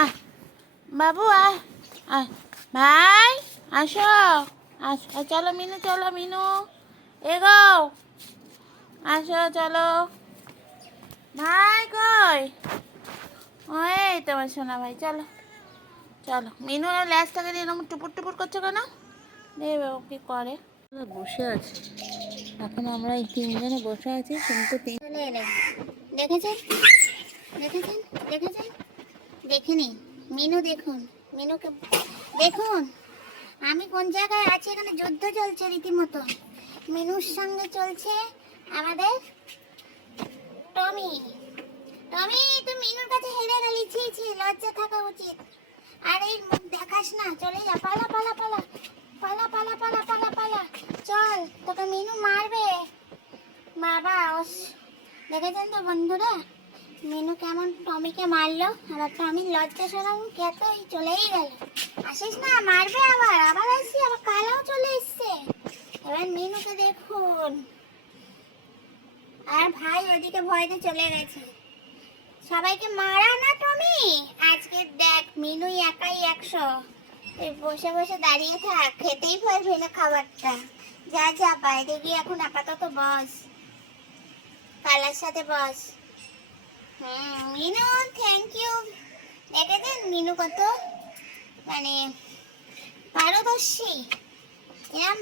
আয় বাবু আয় আয় ভাই আসো আসো চলো মিনু চলো মিনু। এগো আসো চলো। ভাই কই? ওই তোমার সোনা ভাই চলো। চলো মিনু ল্যাসটাকে নিয়ে এরকম টুপুর টুপুর করছ কেন? দেবে ও কি করে? বসে আছে। এখন আমরা এই তিনজনে বসে আছি কিন্তু তিন এলেন দেখেছেন? দেখেছেন? দেখেছেন দেখেনি। মিনু দেখুন, মিনুকে দেখুন। আমি কোন জায়গায় আছি? এখানে যুদ্ধ চলছে রীতিমতো। মিনুর সঙ্গে চলছে আমাদের টমি। টমি, তুই মিনুর কাছে হেরে গেলি। ছি ছি, লজ্জা থাকা উচিত। আর মুখ দেখাস না। চলে যা, পালা পালা পালা। পালা পালা পালা পালা পালা। চল, তোকে মিনু মারবে। বাবা দেখেছেন তো বন্ধুরা? মিনু কেমন? টমিকে মারলো? আবার টমির লজ্জা সরম এই চলেই গেল। আসিস না, মারবে আবার। আবার আসি, আবার কালাও চলে এসছে। এবার মিনুকে দেখুন। আর ভাই ওদিকে ভয়তে চলে গেছে। সবাইকে মারা না, টমি? আজকে দেখ, মিনুই একাই একশো। তুই বসে বসে দাঁড়িয়ে থাক, খেতেই পারবি না খাবারটা। যা যা, বাইরে গিয়ে এখন আপাতত বস। কালার সাথে বস। মিনু থ্যাংক ইউ দেখেছেন মিনু কত মানে পারদর্শী। এরম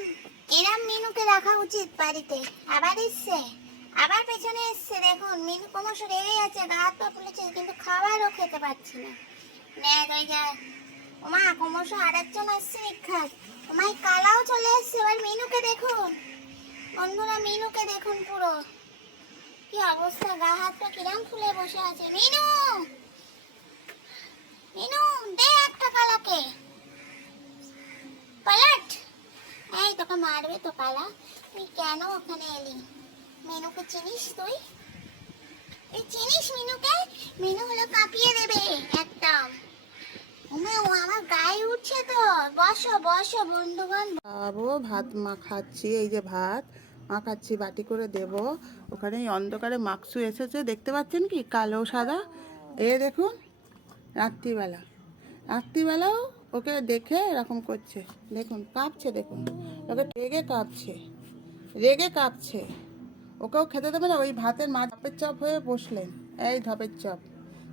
এরম মিনুকে রাখা উচিত বাড়িতে। আবার এসছে, আবার পেছনে এসছে, দেখুন, মিনু ক্রমশ রেগে যাচ্ছে, গা হাত পা ফুলেছে কিন্তু খাবারও খেতে পারছি না। নেয় ওই যা। ওমা, ক্রমশ আর একজন আসছে বিখ্যাত ওমাই, কালাও চলে এসছে, এবার মিনুকে দেখুন। বন্ধুরা, মিনুকে দেখুন পুরো। কি অবস্থা? গা হাত পা কিরাম ফুলে বসে আছে? মিনু! মিনু, দে একটা কালাকে পালাট! এই, তোকে মারবে তো কালা তুই কেন ওখানে এলি? মিনুকে চিনিস তুই? তুই চিনিস মিনুকে? মিনু হলো কাঁপিয়ে দেবে, একদম। ও আমার গায়ে উঠছে তো। বসো বসো, বন্ধুগণ। খাব, ভাত মা খাচ্ছি, এই যে ভাত। মা খাচ্ছি বাটি করে দেব। ওখানে এই অন্ধকারে মাকসু এসেছে, দেখতে পাচ্ছেন কি? কালো, সাদা। এ দেখুন, রাত্রিবেলা। রাত্রিবেলাও ওকে দেখে এরকম করছে। দেখুন, কাঁপছে, দেখুন। ওকে রেগে কাঁপছে রেগে কাঁপছে। ওকেও খেতে দেবে না, ওই ভাতের মা ধপের চপ হয়ে বসলেন। এই ধপের চপ।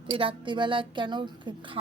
তুই রাত্রিবেলা কেন খা